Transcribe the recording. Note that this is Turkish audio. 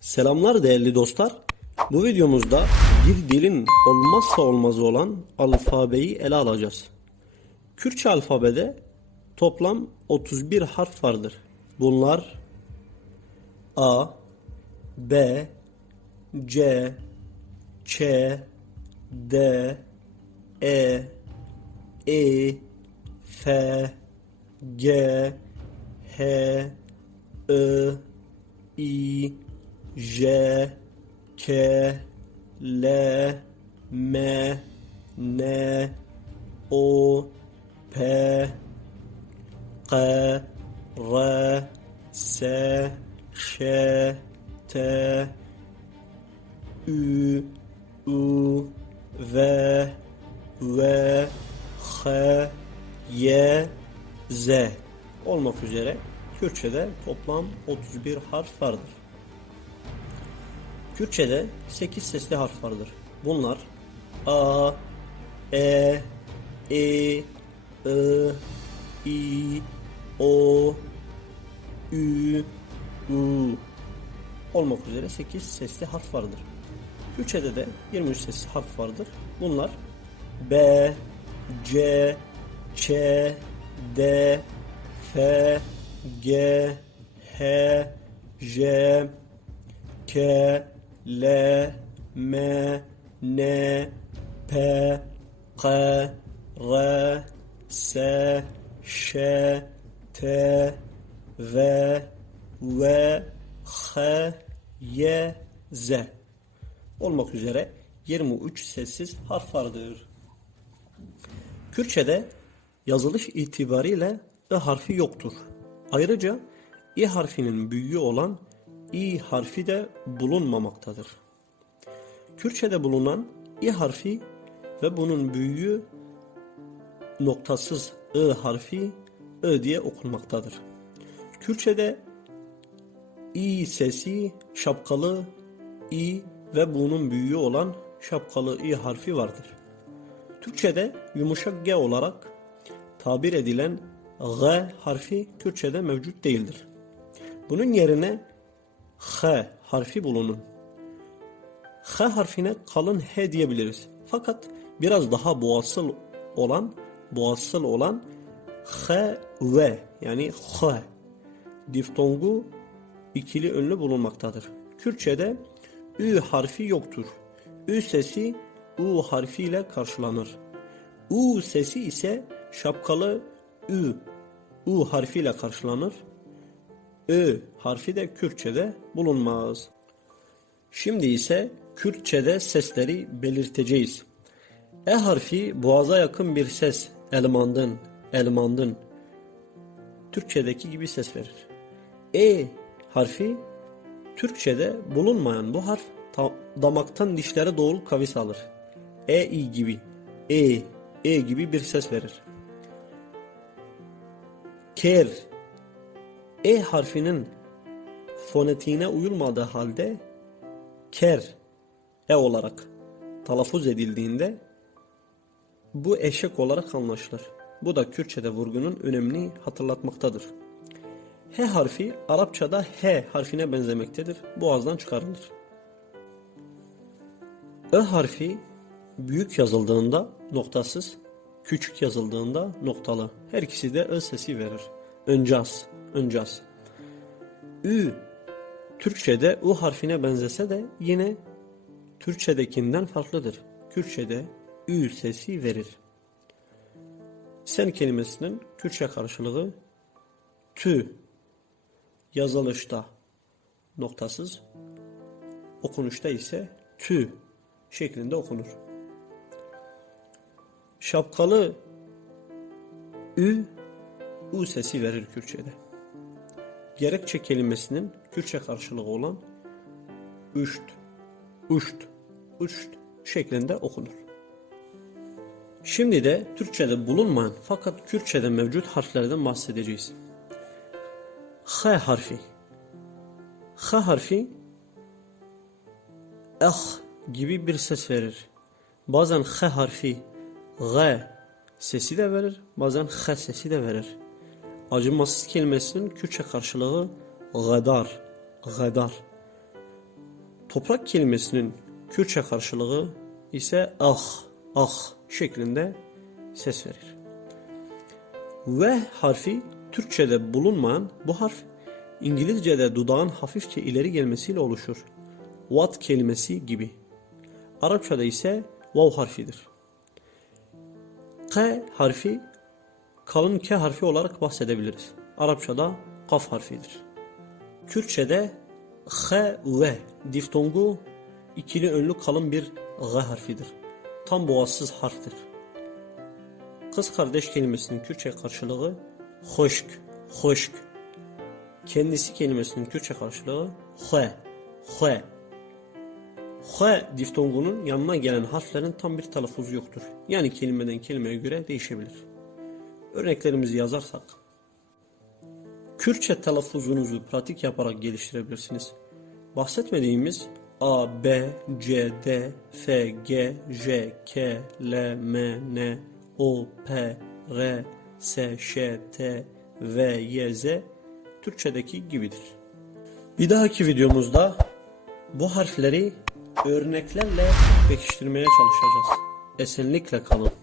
Selamlar değerli dostlar. Bu videomuzda bir dilin olmazsa olmazı olan alfabeyi ele alacağız. Kürtçe alfabede toplam 31 harf vardır. Bunlar A, B, C, Ç, D, E, E, F, G, H, I, I, J, K, L, M, N, O, P, Q, R, S, Ş, T, Ü, U, V, V, H, Y, Z olmak üzere Kürtçe'de toplam 31 harf vardır. Kürtçe'de 8 sesli harf vardır. Bunlar A, E, E, I, I, O, Ü, U olmak üzere 8 sesli harf vardır. Kürtçe'de de 23 sesli harf vardır. Bunlar B, C, Ç, D, F, G, H, J, K, L, M, N, P, Q, R, S, Ş, T, V, V, H, Y, Z olmak üzere 23 sessiz harf vardır. Kürtçe'de yazılış itibariyle I harfi yoktur. Ayrıca İ harfinin büyüğü olan İ harfi de bulunmamaktadır. Kürtçe'de bulunan İ harfi ve bunun büyüğü noktasız I harfi I diye okunmaktadır. Kürtçe'de İ sesi şapkalı İ ve bunun büyüğü olan şapkalı İ harfi vardır. Türkçe'de yumuşak G olarak tabir edilen G harfi Kürtçe'de mevcut değildir. Bunun yerine H harfi bulunun. H harfine kalın H diyebiliriz. Fakat biraz daha boğasıl olan boğasıl olan H ve yani H diftongu ikili önlü bulunmaktadır. Kürtçe'de Ü harfi yoktur. Ü sesi U harfi ile karşılanır. U sesi ise şapkalı Ü, U harfi ile karşılanır. Ö harfi de Kürtçe'de bulunmaz. Şimdi ise Kürtçe'de sesleri belirteceğiz. E harfi boğaza yakın bir ses. Elmandın, elmandın. Türkçedeki gibi ses verir. E harfi Türkçe'de bulunmayan bu harf ta- damaktan dişlere doğru kavis alır. E i gibi, e, e gibi bir ses verir. Ker, e harfinin fonetiğine uyulmadığı halde ker, e olarak telaffuz edildiğinde bu eşek olarak anlaşılır. Bu da Kürtçe'de vurgunun önemini hatırlatmaktadır. H harfi Arapçada H harfine benzemektedir. Boğazdan çıkarılır. Ö harfi büyük yazıldığında noktasız, küçük yazıldığında noktalı. Her ikisi de Ö sesi verir. Öncaz, öncaz. Ü Türkçe'de U harfine benzese de yine Türkçedekinden farklıdır. Kürtçe'de Ü sesi verir. Sen kelimesinin Kürtçe karşılığı tü yazılışta noktasız, okunuşta ise tü şeklinde okunur. Şapkalı ü, u sesi verir Kürtçe'de. Gerekçe kelimesinin Kürtçe karşılığı olan üşt, uşt, uşt şeklinde okunur. Şimdi de Türkçe'de bulunmayan fakat Kürtçe'de mevcut harflerden bahsedeceğiz. H harfi. H harfi eh gibi bir ses verir. Bazen H harfi G sesi de verir, bazen H sesi de verir. Acımasız kelimesinin Kürtçe karşılığı gadar, gadar. Toprak kelimesinin Kürtçe karşılığı ise ah, ah şeklinde ses verir. V harfi Türkçe'de bulunmayan bu harf İngilizce'de dudağın hafifçe ileri gelmesiyle oluşur. What kelimesi gibi. Arapçada ise vav harfidir. K harfi kalın K harfi olarak bahsedebiliriz. Arapçada kaf harfidir. Kürtçe'de H ve diftongu ikili önlü kalın bir G harfidir. Tam boğazsız harftir. Kız kardeş kelimesinin Kürtçe karşılığı hoşk, hoşk. Kendisi kelimesinin Kürtçe karşılığı hue, hue. Hue diftongunun yanına gelen harflerin tam bir telaffuzu yoktur. Yani kelimeden kelimeye göre değişebilir. Örneklerimizi yazarsak. Kürtçe telaffuzunuzu pratik yaparak geliştirebilirsiniz. Bahsetmediğimiz A, B, C, D, F, G, J, K, L, M, N, O, P, R, S, Ş, T, V, Y, Z Türkçedeki gibidir. Bir dahaki videomuzda bu harfleri örneklerle pekiştirmeye çalışacağız. Esenlikle kalın.